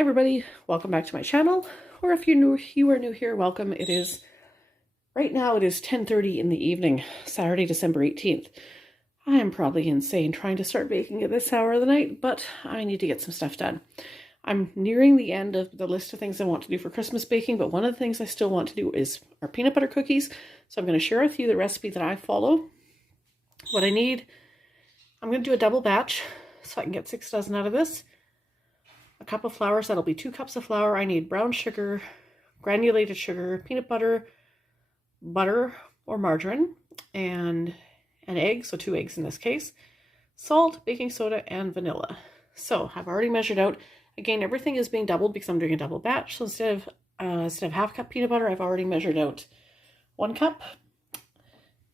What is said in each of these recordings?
Hi everybody, welcome back to my channel, or if you are new here, welcome. Right now it is 10:30 in the evening, Saturday, December 18th. I am probably insane trying to start baking at this hour of the night, but I need to get some stuff done. I'm nearing the end of the list of things I want to do for Christmas baking, but one of the things I still want to do is our peanut butter cookies. So I'm going to share with you the recipe that I follow. What I need, I'm going to do a double batch so I can get 6 dozen out of this. A cup of flour, so that'll be 2 cups of flour. I need brown sugar, granulated sugar, peanut butter, butter or margarine, and an egg, so 2 eggs in this case, salt, baking soda, and vanilla. So I've already measured out. Again, everything is being doubled because I'm doing a double batch. So instead of half cup peanut butter, I've already measured out 1 cup.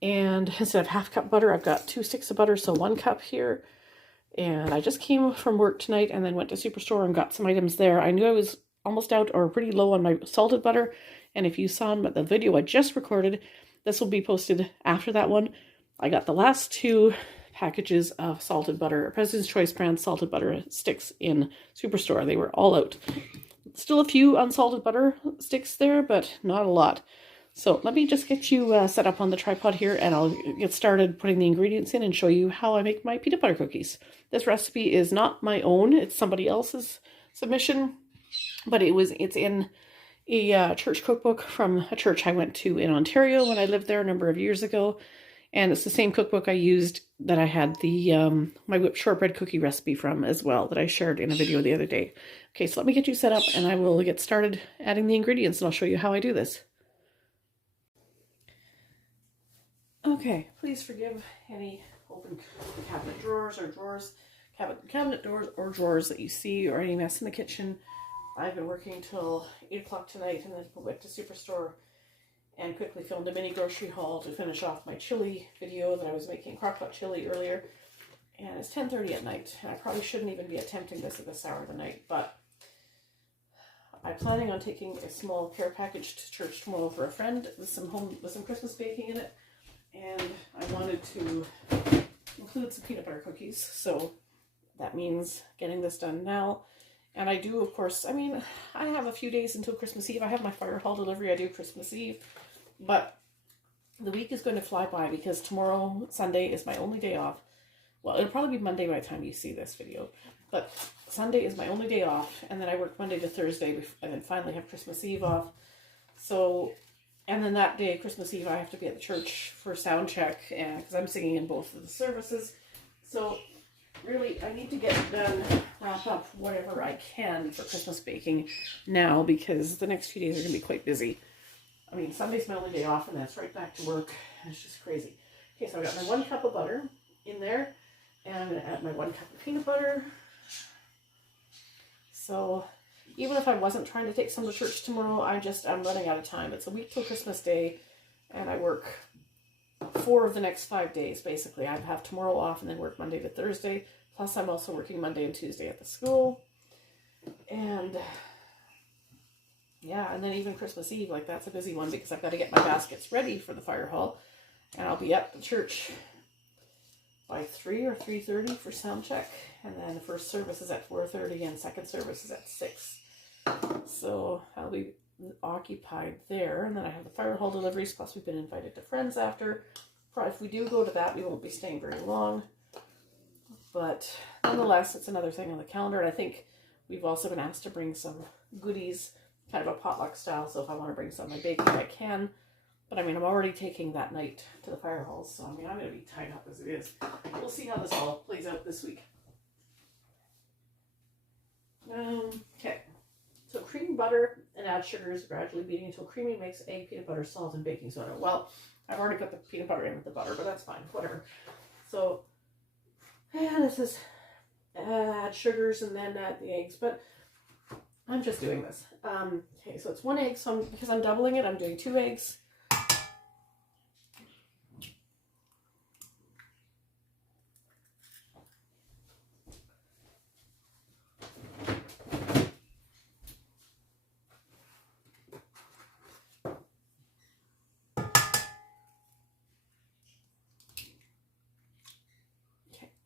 And instead of half cup butter, I've got 2 sticks of butter, so 1 cup here. And I just came from work tonight and then went to Superstore and got some items there. I knew I was almost out or pretty low on my salted butter. And if you saw the video I just recorded, this will be posted after that one. I got the last 2 packages of salted butter, President's Choice brand salted butter sticks in Superstore. They were all out. Still a few unsalted butter sticks there, but not a lot. So let me just get you set up on the tripod here and I'll get started putting the ingredients in and show you how I make my peanut butter cookies. This recipe is not my own, it's somebody else's submission, but it's in a church cookbook from a church I went to in Ontario when I lived there a number of years ago. And it's the same cookbook I used that I had the my whipped shortbread cookie recipe from as well that I shared in a video the other day. Okay, so let me get you set up and I will get started adding the ingredients and I'll show you how I do this. Okay, please forgive any open cabinet drawers or cabinet doors or drawers that you see or any mess in the kitchen. I've been working till 8 o'clock tonight and then went to Superstore and quickly filmed a mini grocery haul to finish off my chili video that I was making, crock-pot chili earlier. And it's 10:30 at night, and I probably shouldn't even be attempting this at this hour of the night, but I'm planning on taking a small care package to church tomorrow for a friend with some Christmas baking in it. And I wanted to include some peanut butter cookies, so that means getting this done now. And I do, of course, I mean, I have a few days until Christmas Eve. I have my fire hall delivery, I do Christmas Eve, but the week is going to fly by because tomorrow, Sunday, is my only day off. Well, it'll probably be Monday by the time you see this video, but Sunday is my only day off, and then I work Monday to Thursday, and then finally have Christmas Eve off. So, and then that day, Christmas Eve, I have to be at the church for sound check, and because I'm singing in both of the services. So really, I need to get done, wrap up whatever I can for Christmas baking now, because the next few days are going to be quite busy. I mean, Sunday's my only day off, and then it's right back to work, and it's just crazy. Okay, so I got my 1 cup of butter in there, and I'm going to add my 1 cup of peanut butter. So even if I wasn't trying to take some to church tomorrow, I'm running out of time. It's a week till Christmas Day, and I work 4 of the next 5 days, basically. I have tomorrow off and then work Monday to Thursday. Plus, I'm also working Monday and Tuesday at the school. And yeah, and then even Christmas Eve, like that's a busy one because I've got to get my baskets ready for the fire hall. And I'll be at the church by 3 or 3:30 for sound check. And then the first service is at 4:30 and second service is at 6. So I'll be occupied there. And then I have the fire hall deliveries, plus we've been invited to friends after. If we do go to that, we won't be staying very long. But nonetheless, it's another thing on the calendar. And I think we've also been asked to bring some goodies, kind of a potluck style. So if I want to bring some of my baking, I can. But I mean, I'm already taking that night to the fire halls. So I mean, I'm going to be tied up as it is. We'll see how this all plays out this week. Okay. So cream butter and add sugars, gradually beating until creamy. Makes egg, peanut butter, salt, and baking soda. Well, I've already put the peanut butter in with the butter, but that's fine, whatever. So, yeah, this is add sugars and then add the eggs, but I'm just doing this. Okay, so it's 1 egg, so because I'm doubling it, I'm doing 2 eggs.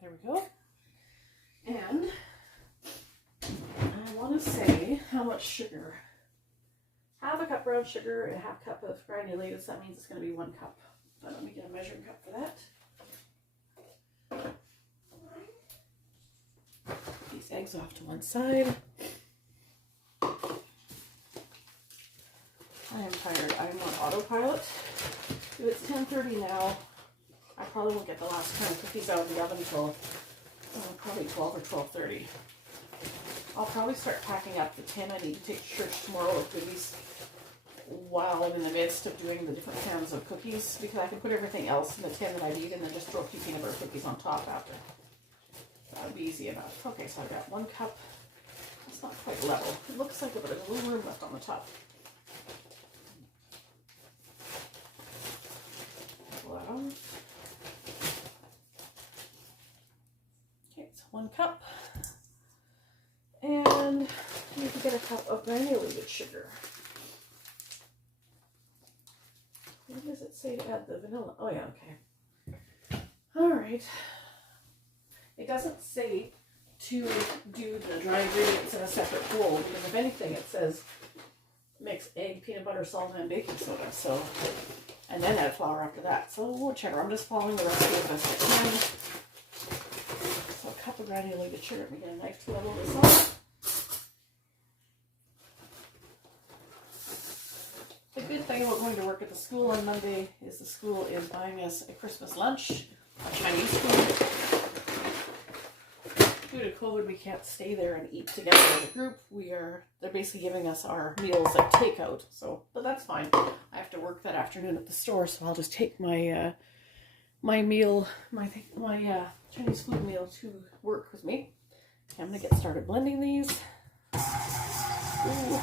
There we go. And I want to say how much sugar. Half a cup brown sugar and a half cup of granulated, so that means it's going to be 1 cup. But let me get a measuring cup for that. Put these eggs off to one side. I am tired. I'm on autopilot. If it's 10:30 now, I probably won't get the last kind of cookies out of the oven until probably 12 or 12:30. I'll probably start packing up the tin I need to take to church tomorrow with goodies while I'm in the midst of doing the different cans of cookies, because I can put everything else in the tin that I need and then just throw a few peanut butter cookies on top after. That would be easy enough. Okay, so I've got 1 cup. It's not quite level. It looks like it, but there's a little room left on the top. Pull that on. Okay, so 1 cup. And I need to get a cup of granulated sugar. What does it say to add the vanilla? Oh yeah, okay. Alright. It doesn't say to do the dry ingredients in a separate bowl, because if anything it says mix egg, peanut butter, salt, and baking soda. So, and then add flour after that. So whichever. I'm just following the recipe as best I can. So a cup of granulated sugar. Let me get a knife to level this off. The good thing about going to work at the school on Monday is the school is buying us a Christmas lunch, a Chinese food. Due to COVID, we can't stay there and eat together as a group. They're basically giving us our meals like takeout. So, but that's fine. I have to work that afternoon at the store, so I'll just take my my Chinese food meal to work with me. Okay, I'm gonna get started blending these. Ooh.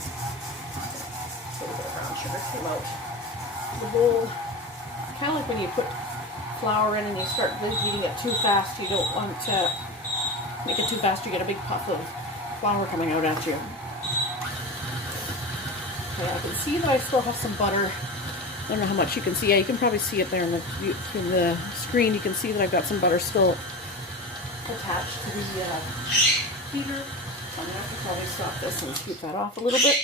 A little bit of brown sugar came out the bowl. Kind of like when you put flour in and you start heating it too fast. You don't want to make it too fast. You get a big puff of flour coming out at you. Okay, I can see that I still have some butter. I don't know how much you can see. Yeah, you can probably see it there in the screen. You can see that I've got some butter still attached to the heater. I'm going to have to probably stop this and scoop that off a little bit.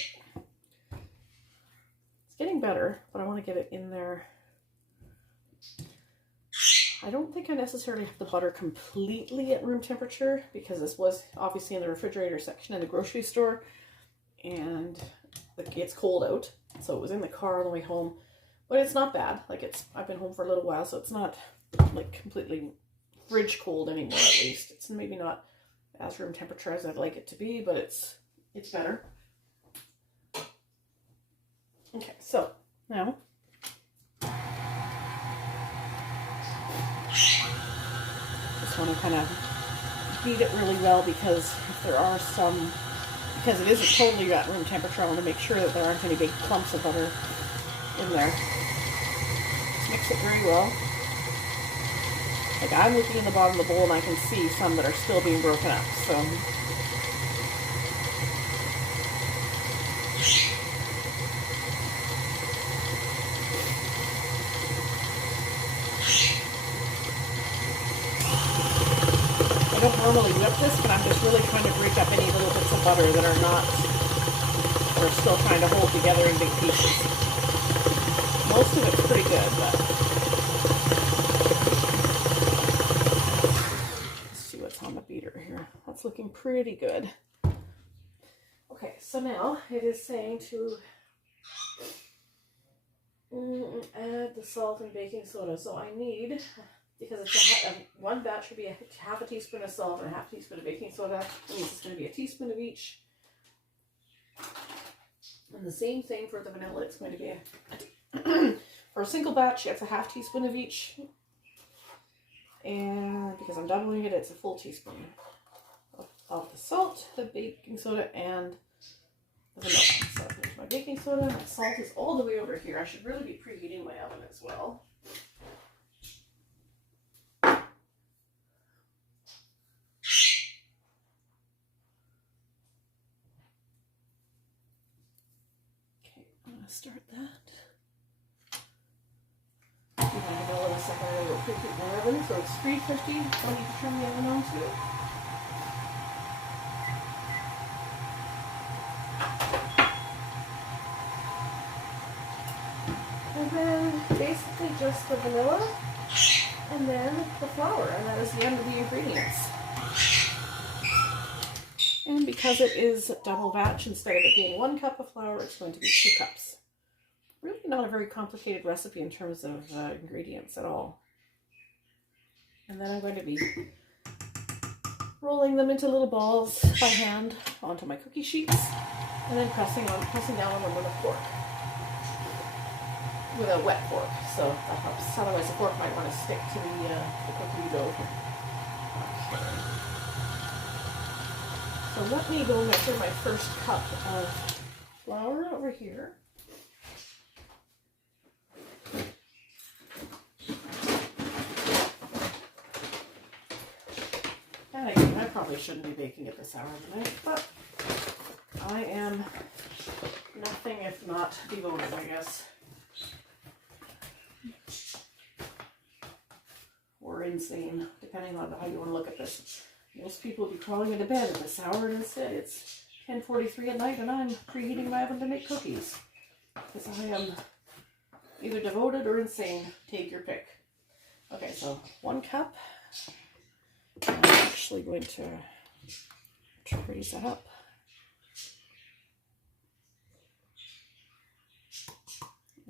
It's getting better, but I want to get it in there. I don't think I necessarily have the butter completely at room temperature, because this was obviously in the refrigerator section in the grocery store, and it's cold out, so it was in the car on the way home. But it's not bad. Like, I've been home for a little while, so it's not like completely fridge cold anymore. At least it's maybe not as room temperature as I'd like it to be, but it's better. Okay, so now just want to kind of beat it really well, because if there are because it isn't totally at room temperature, I want to make sure that there aren't any big clumps of butter in there. Just mix it very well. Like, I'm looking in the bottom of the bowl and I can see some that are still being broken up, so. I don't normally whip this, but I'm just really trying to break up any little bits of butter that are still trying to hold together in big pieces. Most of it's pretty good, but let's see what's on the beater here. That's looking pretty good. Okay, so now it is saying to add the salt and baking soda. So I need, because it's one batch would be half a teaspoon of salt and a half teaspoon of baking soda. That means it's going to be a teaspoon of each. And the same thing for the vanilla. It's going to be for a single batch, it's a half teaspoon of each. And because I'm doubling it, it's a full teaspoon of the salt, the baking soda, and the vanilla. So there's my baking soda. My salt is all the way over here. I should really be preheating my oven as well. Start that. Give my vanilla in a second. I'm going to go preheat my oven. So it's 350. I need to turn the oven on too. And then basically just the vanilla and then the flour, and that is the end of the ingredients. And because it is double batch, instead of it being 1 cup of flour, it's going to be 2 cups. Really not a very complicated recipe in terms of ingredients at all. And then I'm going to be rolling them into little balls by hand onto my cookie sheets, and then pressing down on them with a fork. With a wet fork, so that helps. Otherwise the fork might want to stick to the cookie dough. So let me go measure my first cup of flour over here. And I probably shouldn't be baking it this hour tonight, but I am nothing if not devoted, I guess. Or insane, depending on how you want to look at this. Most people would be crawling into bed at this hour, and instead it's 10:43 at night and I'm preheating my oven to make cookies. Because I am either devoted or insane. Take your pick. Okay, so 1 cup. I'm actually going to raise that up.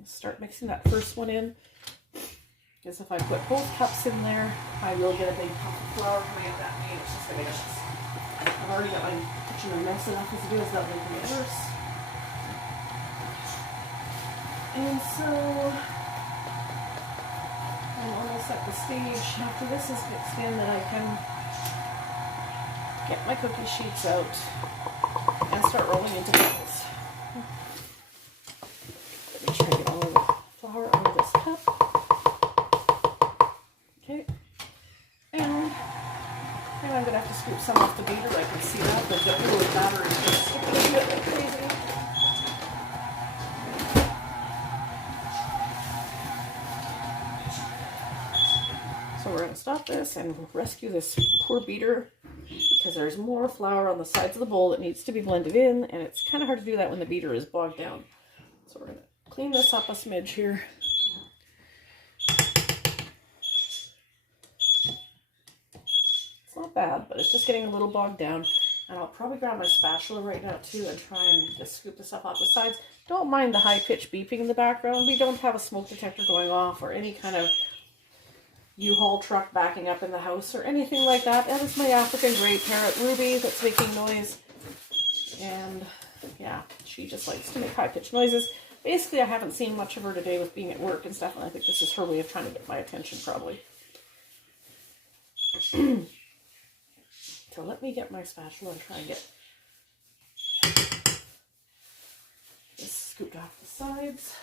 Start mixing that first one in. Because if I put both cups in there, I will get a big cup of flour coming out that way. It's just delicious. I've already got my kitchen a mess enough as it is, that will make it worse. And so I'm almost at the stage after this is mixed in that I can get my cookie sheets out and start rolling into balls. Make sure I get all of the flour out of this cup. Okay, and I'm going to have to scoop some off the beater. I can see that, but the little batter is just sticking to it like crazy. So we're going to stop this and rescue this poor beater because there's more flour on the sides of the bowl that needs to be blended in, and it's kind of hard to do that when the beater is bogged down. So we're going to clean this up a smidge here. Not bad, but it's just getting a little bogged down, and I'll probably grab my spatula right now too and try and just scoop this up off the sides. Don't mind the high-pitched beeping in the background. We don't have a smoke detector going off or any kind of U-Haul truck backing up in the house or anything like that. That is my African grey parrot Ruby that's making noise, and yeah, she just likes to make high-pitched noises. Basically, I haven't seen much of her today with being at work and stuff, and I think this is her way of trying to get my attention probably. So let me get my spatula and try and get this scooped off the sides.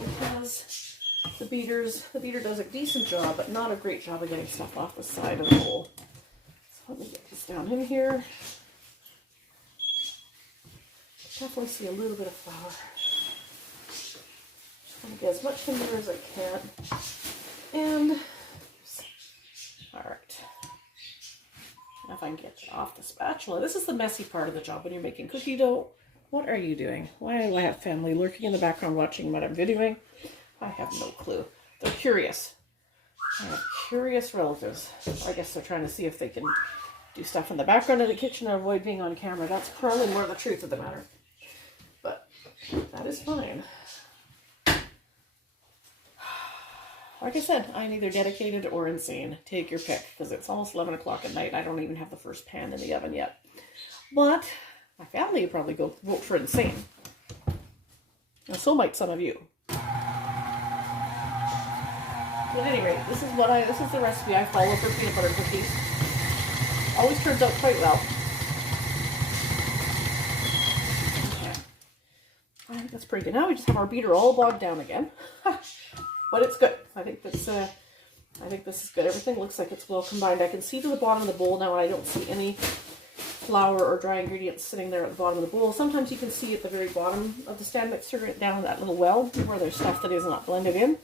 Because the beater does a decent job, but not a great job of getting stuff off the side of the bowl. So let me get this down in here. Definitely see a little bit of flour. Just want to get as much in there as I can. And alright, now if I can get it off the spatula. This is the messy part of the job when you're making cookie dough. What are you doing? Why do I have family lurking in the background watching what I'm videoing? I have no clue. They're curious. I have curious relatives. I guess they're trying to see if they can do stuff in the background of the kitchen and avoid being on camera. That's probably more the truth of the matter. But that is fine. Like I said, I'm either dedicated or insane. Take your pick, because it's almost 11 o'clock at night and I don't even have the first pan in the oven yet. But my family would probably go vote for insane. And so might some of you. But at any rate, this is the recipe I follow for peanut butter cookies. Always turns out quite well. Okay. I think that's pretty good. Now we just have our beater all bogged down again. But it's good. I think this is good. Everything looks like it's well combined. I can see to the bottom of the bowl now, and I don't see any flour or dry ingredients sitting there at the bottom of the bowl. Sometimes you can see at the very bottom of the stand mixer down that little well where there's stuff that is not blended in.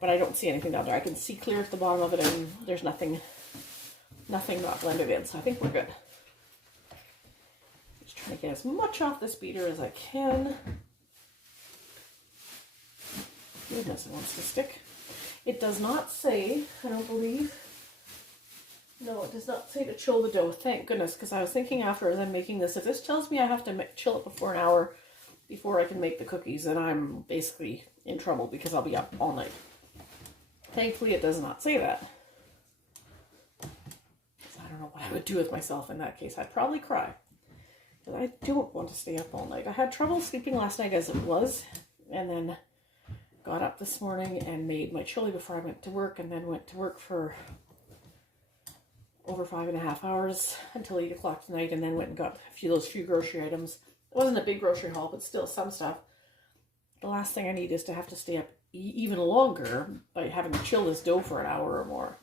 But I don't see anything down there. I can see clear at the bottom of it, and there's nothing not blended in. So I think we're good. Trying to get as much off this beater as I can. It doesn't want to stick. It does not say, I don't believe. No, it does not say to chill the dough. Thank goodness, because I was thinking after as I'm making this, if this tells me I have to chill it before an hour before I can make the cookies, then I'm basically in trouble because I'll be up all night. Thankfully, it does not say that. I don't know what I would do with myself in that case. I'd probably cry. Because I don't want to stay up all night. I had trouble sleeping last night as it was, and then got up this morning and made my chili before I went to work, and then went to work for over 5.5 hours until 8 o'clock tonight, and then went and got those few grocery items. It wasn't a big grocery haul, but still some stuff. The last thing I need is to have to stay up even longer by having to chill this dough for an hour or more.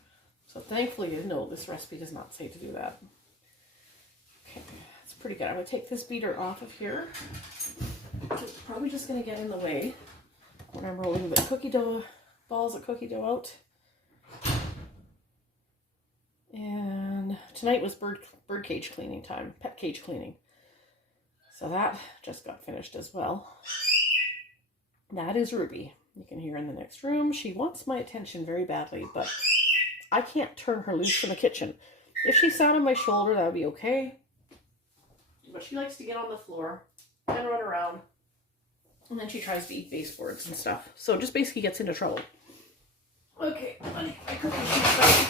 So thankfully, no, this recipe does not say to do that. Okay, that's pretty good. I'm going to take this beater off of here. It's probably just going to get in the way when I'm rolling the cookie dough, balls of cookie dough out. And tonight was bird cage cleaning time, pet cage cleaning. So that just got finished as well. That is Ruby. You can hear in the next room. She wants my attention very badly, but I can't turn her loose from the kitchen. If she sat on my shoulder, that would be okay. But she likes to get on the floor and run around. And then she tries to eat baseboards and stuff. So just basically gets into trouble. Okay, my cookie sheet's ready.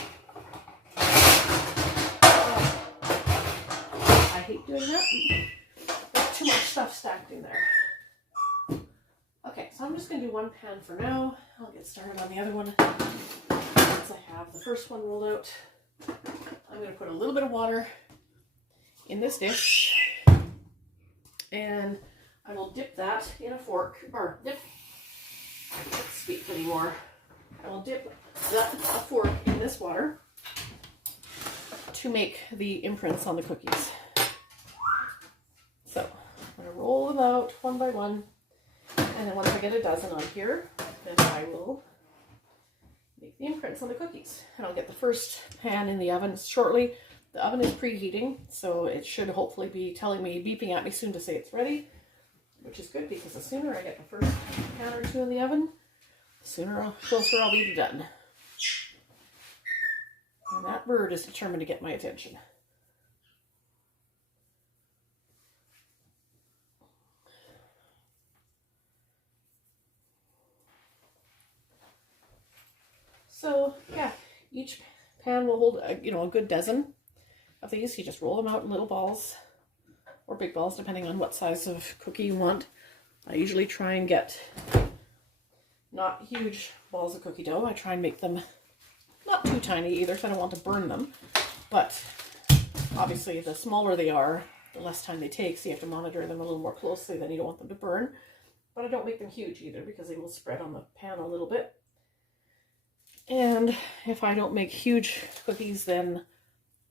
I hate doing that. There's too much stuff stacked in there. Okay, so I'm just going to do one pan for now. I'll get started on the other one. Once I have the first one rolled out, I'm going to put a little bit of water in this dish. And I will dip that in a fork, or dip, I can't speak anymore. I will dip a fork in this water to make the imprints on the cookies. So I'm going to roll them out one by one. And then once I get a dozen on here, then I will make the imprints on the cookies. And I'll get the first pan in the oven shortly. The oven is preheating, so it should hopefully be telling me, beeping at me soon to say it's ready, which is good because the sooner I get the first pan or two in the oven, the sooner, closer I'll be to done. And that bird is determined to get my attention. So yeah, each pan will hold a good dozen of these. You just roll them out in little balls or big balls depending on what size of cookie you want. I usually try and get not huge balls of cookie dough. I try and make them not too tiny either because I don't want to burn them. But obviously the smaller they are, the less time they take, so you have to monitor them a little more closely, then you don't want them to burn. But I don't make them huge either because they will spread on the pan a little bit. And if I don't make huge cookies, then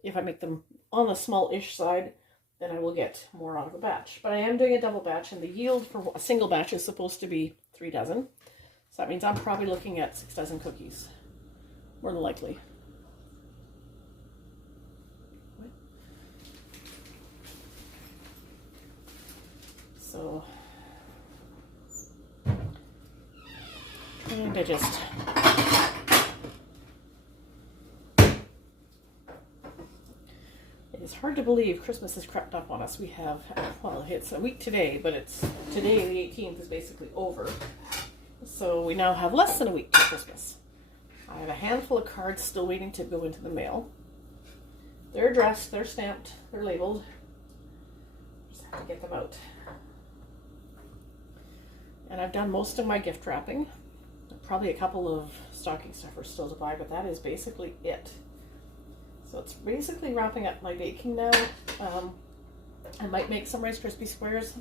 if I make them on the small-ish side, then I will get more out of a batch. But I am doing a double batch, and the yield for a single batch is supposed to be 3 dozen. So that means I'm probably looking at 6 dozen cookies, more than likely. So, trying to just it's hard to believe Christmas has crept up on us. We have, well, it's a week today, but it's today, the 18th, is basically over. So we now have less than a week to Christmas. I have a handful of cards still waiting to go into the mail. They're addressed, they're stamped, they're labeled. Just have to get them out. And I've done most of my gift wrapping. Probably a couple of stocking stuffers still to buy, but that is basically it. So it's basically wrapping up my baking now. I might make some Rice Krispie squares.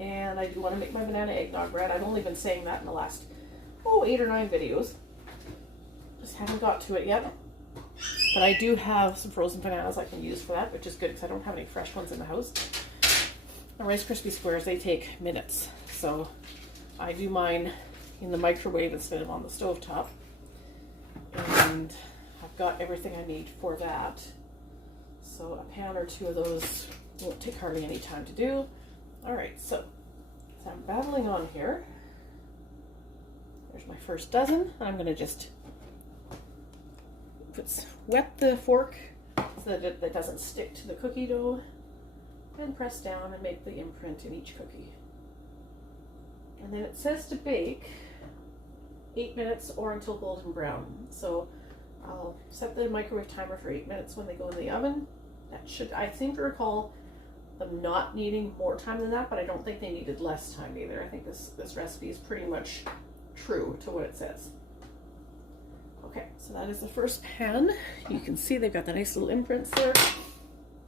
And I do want to make my banana eggnog bread. I've only been saying that in the last, 8 or 9 videos. Just haven't got to it yet. But I do have some frozen bananas I can use for that, which is good because I don't have any fresh ones in the house. The Rice Krispie squares, they take minutes. So I do mine in the microwave instead of on the stovetop. And I've got everything I need for that. So a pan or two of those won't take hardly any time to do. All right, so I'm battling on here. There's my first dozen. I'm gonna just wet the fork so that it doesn't stick to the cookie dough, and press down and make the imprint in each cookie. And then it says to bake 8 minutes or until golden brown. So I'll set the microwave timer for 8 minutes when they go in the oven. That should, I seem to recall them not needing more time than that, but I don't think they needed less time either. I think this recipe is pretty much true to what it says. Okay, so that is the first pan. You can see they've got the nice little imprints there.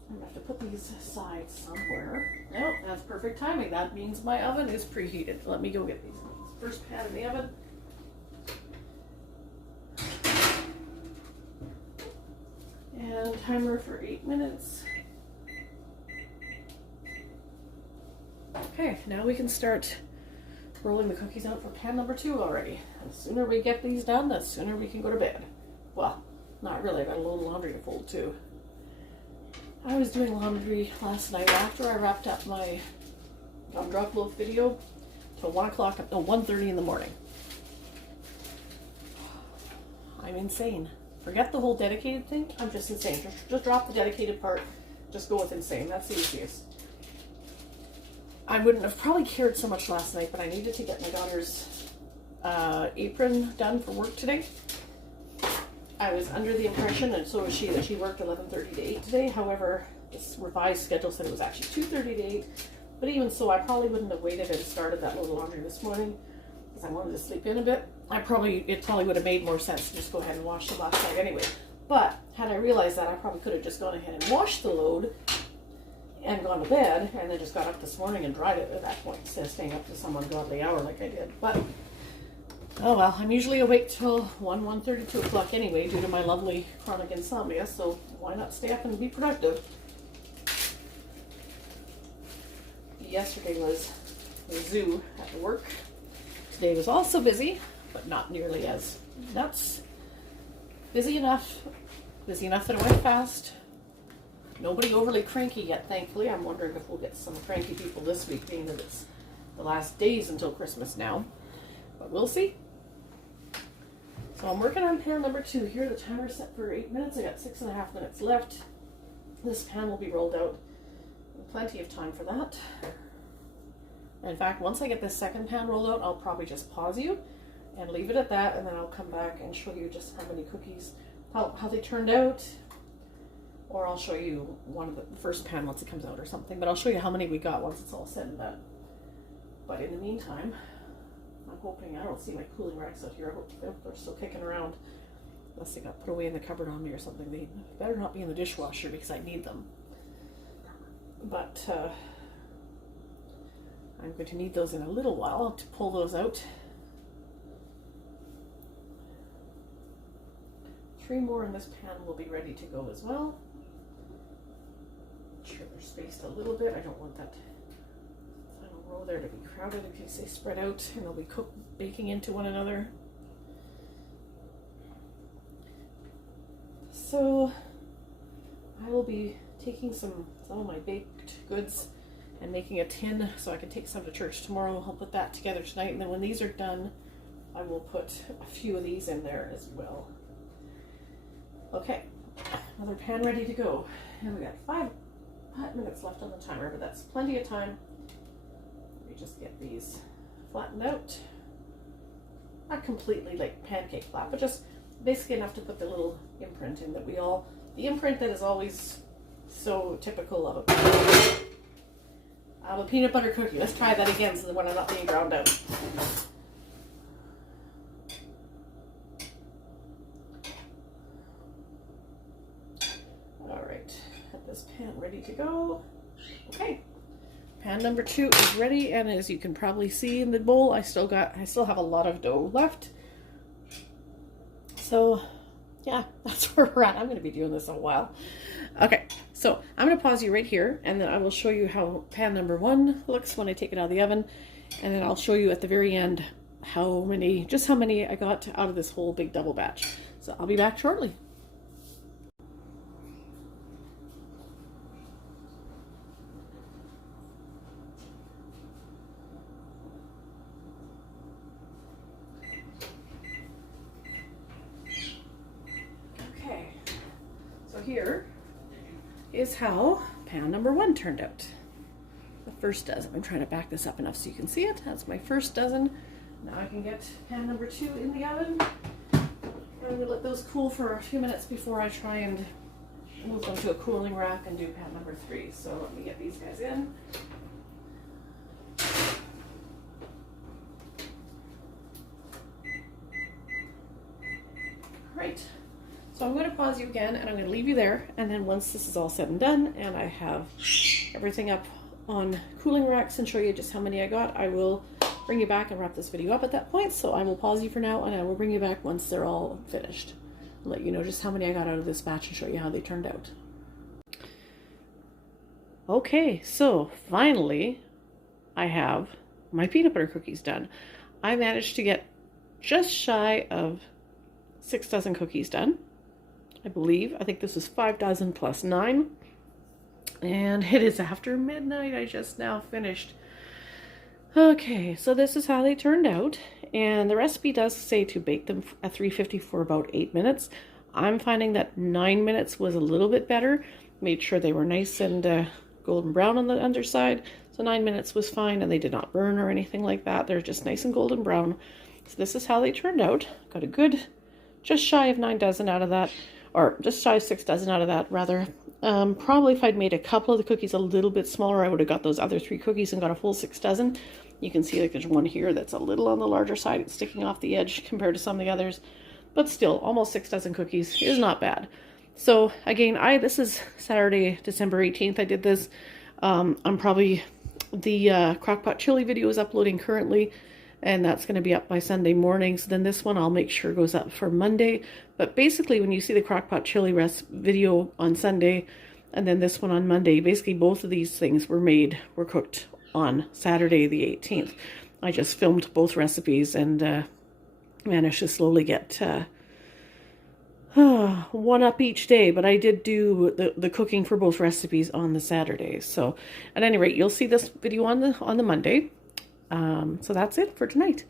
I'm gonna have to put these aside somewhere. No, that's perfect timing. That means my oven is preheated. Let me go get these. First pan in the oven. And timer for 8 minutes. Okay, now we can start rolling the cookies out for pan number 2 already. And the sooner we get these done, the sooner we can go to bed. Well, not really. I got a little laundry to fold too. I was doing laundry last night after I wrapped up my gumdrop loaf video till 1:30 in the morning. I'm insane. Forget the whole dedicated thing. I'm just insane. Just drop the dedicated part. Just go with insane. That's the easiest. I wouldn't have probably cared so much last night, but I needed to get my daughter's apron done for work today. I was under the impression, and so was she, that she worked 11:30 to 8 today. However, this revised schedule said it was actually 2:30 to 8. But even so, I probably wouldn't have waited and started that load of laundry this morning because I wanted to sleep in a bit. It probably would have made more sense to just go ahead and wash the last night anyway. But had I realized that, I probably could have just gone ahead and washed the load and gone to bed, and then just got up this morning and dried it at that point instead of staying up to some ungodly hour like I did. But oh well, I'm usually awake till 1:30, 2 o'clock anyway due to my lovely chronic insomnia, so why not stay up and be productive? Yesterday was the zoo at the work. Today was also busy, but not nearly as nuts. Busy enough that it went fast. Nobody overly cranky yet, thankfully. I'm wondering if we'll get some cranky people this week, being that it's the last days until Christmas now. But we'll see. So I'm working on pan number 2 here. The timer's set for 8 minutes. I got 6.5 minutes left. This pan will be rolled out. Plenty of time for that. In fact, once I get this second pan rolled out, I'll probably just pause you and leave it at that, and then I'll come back and show you just how many cookies, how they turned out. Or I'll show you one of the first pan once it comes out or something. But I'll show you how many we got once it's all said and done. But in the meantime, I'm hoping, I don't see my cooling racks out here. I hope they're still kicking around. Unless they got put away in the cupboard on me or something. They better not be in the dishwasher because I need them. But I'm going to need those in a little while to pull those out. 3 more in this pan will be ready to go as well. Make sure they're spaced a little bit. I don't want that final row there to be crowded in case they spread out and they'll be baking into one another. So I will be taking some of my baked goods and making a tin so I can take some to church tomorrow. I'll put that together tonight, and then when these are done, I will put a few of these in there as well. Okay, another pan ready to go. And we got 5 minutes left on the timer, but that's plenty of time. Let me just get these flattened out. Not completely like pancake flat, but just basically enough to put the little imprint in that the imprint that is always so typical of a peanut butter cookie. Let's try that again so that when I'm not being ground out. Alright, got this pan ready to go. Okay, pan number 2 is ready, and as you can probably see in the bowl, I still have a lot of dough left. So yeah, that's where we're at. I'm going to be doing this a while. Okay, so I'm going to pause you right here, and then I will show you how pan number 1 looks when I take it out of the oven, and then I'll show you at the very end how many I got out of this whole big double batch. So I'll be back shortly. here is how pan number 1 turned out. The first dozen. I'm trying to back this up enough so you can see it. That's my first dozen. Now I can get pan number 2 in the oven. I'm going to let those cool for a few minutes before I try and move them to a cooling rack and do pan number 3. So let me get these guys in. Right. So I'm going to pause you again and I'm going to leave you there, and then once this is all said and done and I have everything up on cooling racks and show you just how many I got, I will bring you back and wrap this video up at that point. So I will pause you for now and I will bring you back once they're all finished. I'll let you know just how many I got out of this batch and show you how they turned out. Okay, so finally I have my peanut butter cookies done. I managed to get just shy of 6 dozen cookies done, I believe. I think this is 5 dozen plus 9. And it is after midnight. I just now finished. Okay, so this is how they turned out. And the recipe does say to bake them at 350 for about 8 minutes. I'm finding that 9 minutes was a little bit better. Made sure they were nice and golden brown on the underside. So 9 minutes was fine, and they did not burn or anything like that. They're just nice and golden brown. So this is how they turned out. Got a good, just shy of 9 dozen out of that. Or just shy of 6 dozen out of that, rather. Probably if I'd made a couple of the cookies a little bit smaller, I would have got those other 3 cookies and got a full 6 dozen. You can see like there's one here that's a little on the larger side. It's sticking off the edge compared to some of the others. But still, almost 6 dozen cookies is not bad. So again, this is Saturday, December 18th. I did this. I'm probably, the crockpot chili video is uploading currently, and that's going to be up by Sunday morning. So then this one I'll make sure goes up for Monday. But basically when you see the crockpot chili video on Sunday and then this one on Monday, basically both of these things were cooked on Saturday the 18th. I just filmed both recipes and managed to slowly get one up each day, but I did do the cooking for both recipes on the Saturdays. So at any rate, you'll see this video on the Monday. So that's it for tonight.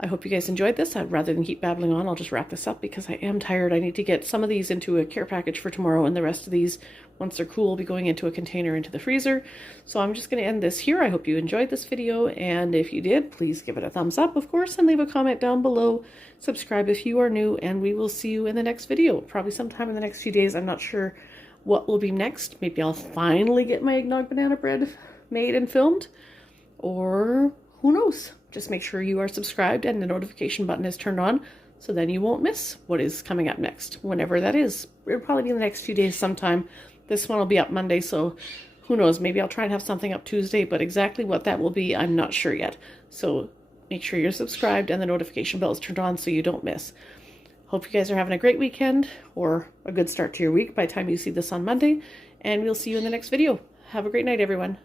I hope you guys enjoyed this. Rather than keep babbling on, I'll just wrap this up because I am tired. I need to get some of these into a care package for tomorrow, and the rest of these, once they're cool, will be going into a container into the freezer. So I'm just going to end this here. I hope you enjoyed this video, and if you did, please give it a thumbs up, of course, and leave a comment down below. Subscribe if you are new, and we will see you in the next video. Probably sometime in the next few days. I'm not sure what will be next. Maybe I'll finally get my eggnog banana bread made and filmed, or who knows? Just make sure you are subscribed and the notification button is turned on, so then you won't miss what is coming up next, whenever that is. It'll probably be in the next few days sometime. This one will be up Monday, so who knows? Maybe I'll try and have something up Tuesday, but exactly what that will be, I'm not sure yet. So make sure you're subscribed and the notification bell is turned on so you don't miss. Hope you guys are having a great weekend or a good start to your week by the time you see this on Monday, and we'll see you in the next video. Have a great night, everyone.